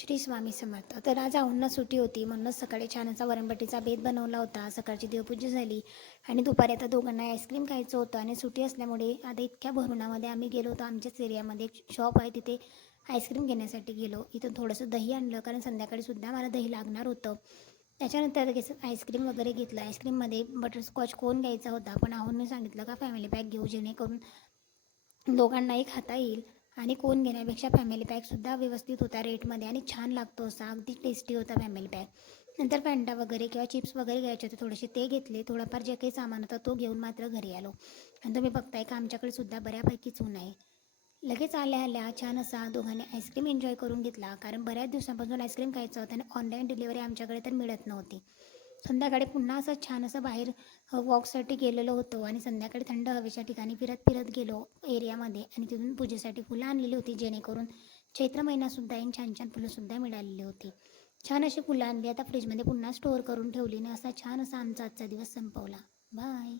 श्री स्वामी समर्थ. तर आज औंधला सुट्टी होती म्हणूनच सकाळी छान असा वरणबट्टीचा बेत बनवला होता. सकाळची देवपूजा झाली आणि दुपारी आता दोघांना आईस्क्रीम खायचं होतं आणि सुट्टी असल्यामुळे आता इतक्या भरुणामध्ये आम्ही गेलो होतो. आमच्याच एरियामध्ये एक शॉप आहे, तिथे आईस्क्रीम घेण्यासाठी गेलो. इथून थोडंसं दही आणलं कारण संध्याकाळीसुद्धा मला दही लागणार होतं. त्याच्यानंतर लगेच आईस्क्रीम वगैरे घेतलं. आईस्क्रीममध्ये बटरस्कॉच कोन घ्यायचा होता, पण आहोंनी सांगितलं का फॅमिली पॅक घेऊ, जेणेकरून दोघांनाही खाता येईल आणि कोण घेण्यापेक्षा फॅमिली पॅकसुद्धा व्यवस्थित होता रेटमध्ये आणि छान लागतो असा, अगदी टेस्टी होता फॅमिली पॅक. नंतर फॅन्टा वगैरे किंवा चिप्स वगैरे घ्यायचे होते थोडेसे, ते घेतले. थोडाफार जे काही सामान होता तो घेऊन मात्र घरी आलो. आणि तुम्ही बघताय का आमच्याकडे सुद्धा बऱ्यापैकीच ऊन आहे. लगेच आल्या आल्या छान असा दोघांनी आईस्क्रीम एन्जॉय करून घेतला, कारण बऱ्याच दिवसांपासून आईस्क्रीम खायचं होतं आणि ऑनलाईन डिलिव्हरी आमच्याकडे तर मिळत नव्हती. संध्याकाळी पुन्हा असं छान असं बाहेर वॉकसाठी गेलेलो होतो आणि संध्याकाळी थंड हवेच्या ठिकाणी फिरत फिरत गेलो एरियामध्ये आणि तिथून पूजेसाठी फुलं आणलेली होती, जेणेकरून चैत्र महिनासुद्धा येईन, छान छान फुलंसुद्धा मिळालेली होती. छान अशी फुलं आणली, आता फ्रीजमध्ये पुन्हा स्टोअर करून ठेवली आणि असा छान असा आमचा आजचा दिवस संपवला. बाय.